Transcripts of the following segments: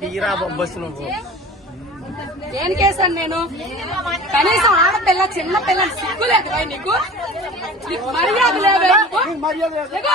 తీరా బొబ్బస్ నువ్వు దేనికేసాను నేను? కనీసం ఆడపిల్ల చిన్న పిల్ల సిగ్గు లేదు భయ్ నీకు? మర్యాద లేదు. లేకో,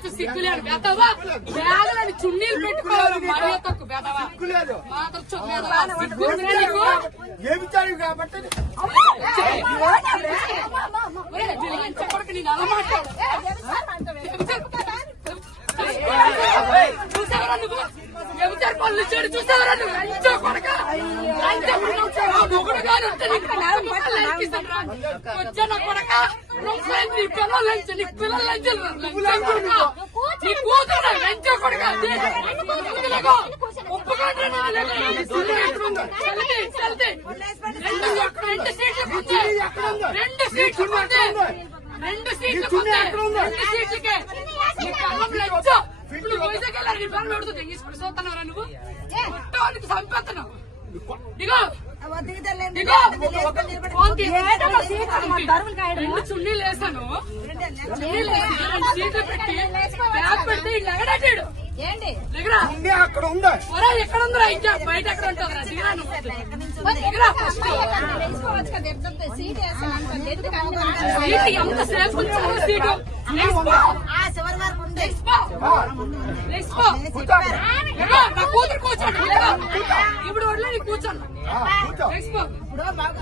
కూర్చో సిగ్గు లేదు బెదవా బ్యాగులని చున్నీలు పెట్టుకోవాలి చూ- బెదవా. సిగ్గు కాబట్టి నేను అలా మాట్లాడు. చూసావరా నువ్వు వ్యభిచార పనులు చేయడు చూసావరా నువ్వు? లంచం కొడక లంచం. వచ్చాను నువ్వు నీ పిల్లలు లంచం నీ పిల్లలు నీ కూతురు లంచం కొడక. రెండు సీట్లు. రెండు సీట్లు. రెండు సీట్లు. రెండు సీట్లకే. నీ కళ్ళం లంచం. ఇప్పుడు వైజాగ్ వెళ్ళాలి, నీ పిల్లలు పెడుతూ తెంగేసుకుని చూస్తున్నావురా నువ్వు పుట్టవానికి చంపేస్తున్నావు ఇగో ఇగో ఫోన్ తీసి రెండు చున్నీలు వేసాను చున్నీలు వేసి రెండు సీట్లు పెట్టి బ్యాగ్ పెడితే ఇట్లా ఎగడాటాడు ఏంటి దిగరా ఉంది అక్కడ ఉంది ఎక్కడ ఉందిరా ఇంకా బయట ఎక్కడ ఉంటుందిరా దిగరా నువ్వు ఫస్ట్ సీట్ ఎంత సేపు సీటు కూతురు కూర్చోండి. ఇప్పుడు వదిలే నీ కూర్చోండి. ఇప్పుడు బాగా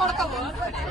కొడకవు కొడక.